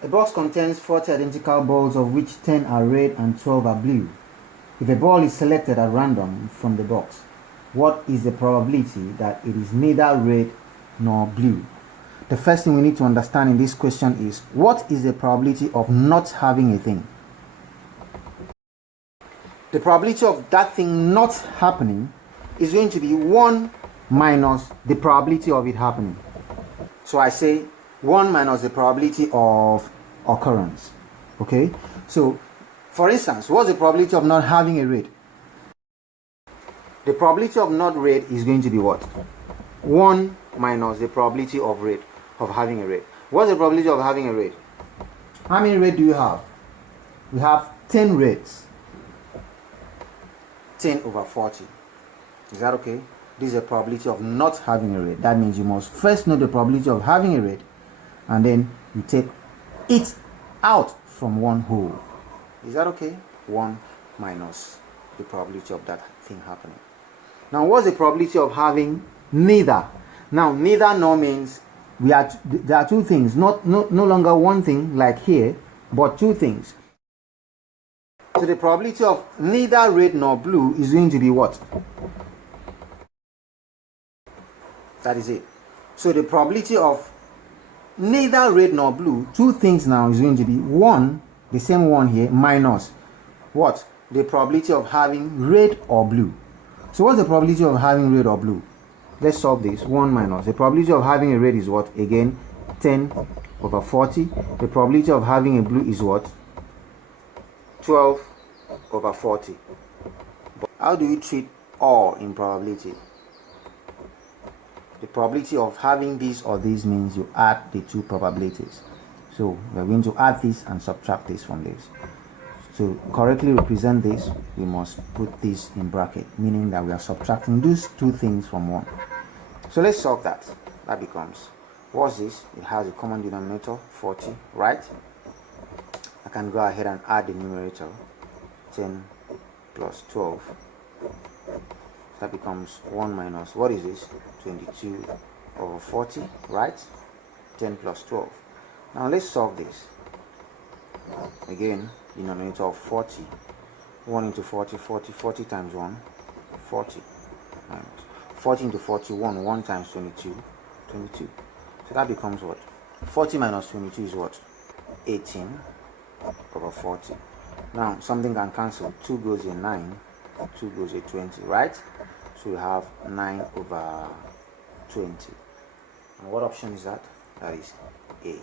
A box contains 40 identical balls, of which 10 are red and 12 are blue. If a ball is selected at random from the box, what is the probability that it is neither red nor blue? The first thing we need to understand in this question is, what is the probability of not having a thing? The probability of that thing not happening is going to be 1 minus the probability of it happening. So I say 1 minus the probability of occurrence. Okay? So, for instance, what's the probability of not having a red? The probability of not red is going to be what? 1 minus the probability of red, of having a red. What's the probability of having a red? How many red do you have? We have 10 reds. 10 over 40. Is that okay? This is the probability of not having a red. That means you must first know the probability of having a red, and then you take it out from one whole. Is that okay? 1 minus the probability of that thing happening. Now, what's the probability of having neither? Now, neither nor means there are two things, no longer one thing like here, but two things. So the probability of neither red nor blue is going to be what? That is it. So the probability of neither red nor blue, two things now, is going to be 1, the same one here, minus what? The probability of having red or blue. So what's the probability of having red or blue? Let's solve this. 1 minus. The probability of having a red is what? Again, 10 over 40. The probability of having a blue is what? 12 over 40. But how do you treat all in probability? The probability of having this or this means you add the two probabilities. So we are going to add this and subtract this from this. To correctly represent this, we must put this in bracket, meaning that we are subtracting these two things from 1. So let's solve that. That becomes, what's this? It has a common denominator, 40, right? I can go ahead and add the numerator, 10 plus 12. That becomes 1 minus, what is this? 22 over 40, right? 10 plus 12. Now let's solve this. Again, denominator of 40. 1 into 40, 40, 40 times 1, 40. Minus 40 into 41, 1 times 22, 22. So that becomes what? 40 minus 22 is what? 18 over 40. Now, something can cancel. 2 goes in 9, 2 goes in 20, right? So we have 9 over 20. And what option is that? That is A.